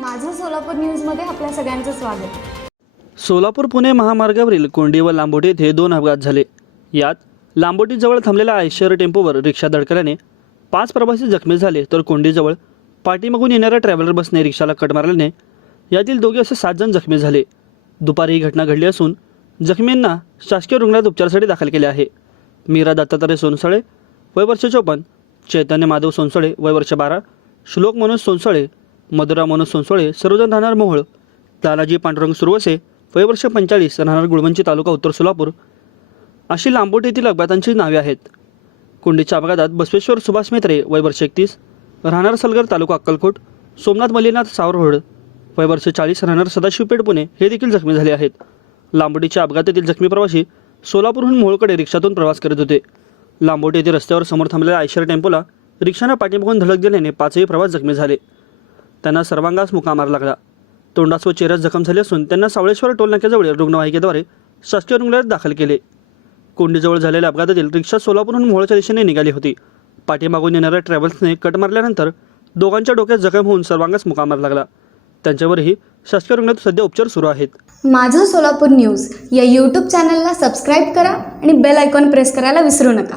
सोलापूर न्यूजमध्ये आपल्या सगळ्यांचं स्वागत. सोलापूर पुणे महामार्गावरील कोंडी व लांबोटी येथे दोन अपघात झाले. यात लांबोटीजवळ थांबलेल्या आयशर टेम्पोवर रिक्षा धडकल्याने पाच प्रवासी जखमी झाले तर कोंडीजवळ पाठीमागून येणाऱ्या ट्रॅव्हलर बसने रिक्षाला कट मारल्याने यातील दोघे असे सात जण जखमी झाले. दुपारी ही घटना घडली असून जखमींना शासकीय रुग्णालयात उपचारासाठी दाखल केले आहे. मीरा दत्तात्रय सोनसळे वय वर्ष चौपन्न चैतन्य माधव सोनसळे वय वर्ष बारा श्लोक मनोज सोनसळे मधुरा मनोज सोनसोळे सर्वजण राहणार मोहोळ. तानाजी पांडुरंग सुरवसे वयवर्ष पंचाळीस राहणार गुळवंची तालुका उत्तर सोलापूर. अशी लांबोट येथील अपघातांची नावे आहेत. कुंडीच्या अपघातात बसवेश्वर सुभाष मेत्रे वय वर्ष एकतीस राहणार सलगर तालुका अक्कलकोट सोमनाथ मल्लीनाथ सावरहोड वय वर्ष चाळीस राहणार सदाशिवपेठ पुणे हे देखील जखमी झाले आहेत. लांबोटीच्या अपघातातील जखमी प्रवासी सोलापूरहून मोहोळकडे रिक्षातून प्रवास करत होते. लांबोटी येथे रस्त्यावर समोर थांबलेल्या आयशर टेम्पोला रिक्षानं पाठीमागून धडक दिल्याने पाचही प्रवास जखमी झाले. त्यांना सर्वांगास मुका मार लागला. तोंडास व चेहऱ्यात जखम झाली असून त्यांना सावळेश्वर टोलनाक्याजवळील रुग्णवाहिकेद्वारे शासकीय रुग्णालयात दाखल केले. कोंडीजवळ झालेल्या अपघातातील रिक्षा सोलापूरहून मोहोळच्या दिशेने निघाली होती. पाठीमागून येणाऱ्या ट्रॅव्हल्सने कट मारल्यानंतर दोघांच्या डोक्यात जखम होऊन सर्वांगास मुकामार लागला. त्यांच्यावरही शासकीय रुग्णालयात सध्या उपचार सुरू आहेत. माझं सोलापूर न्यूज या यूट्यूब चॅनलला सबस्क्राईब करा आणि बेल आयकॉन प्रेस करायला विसरू नका.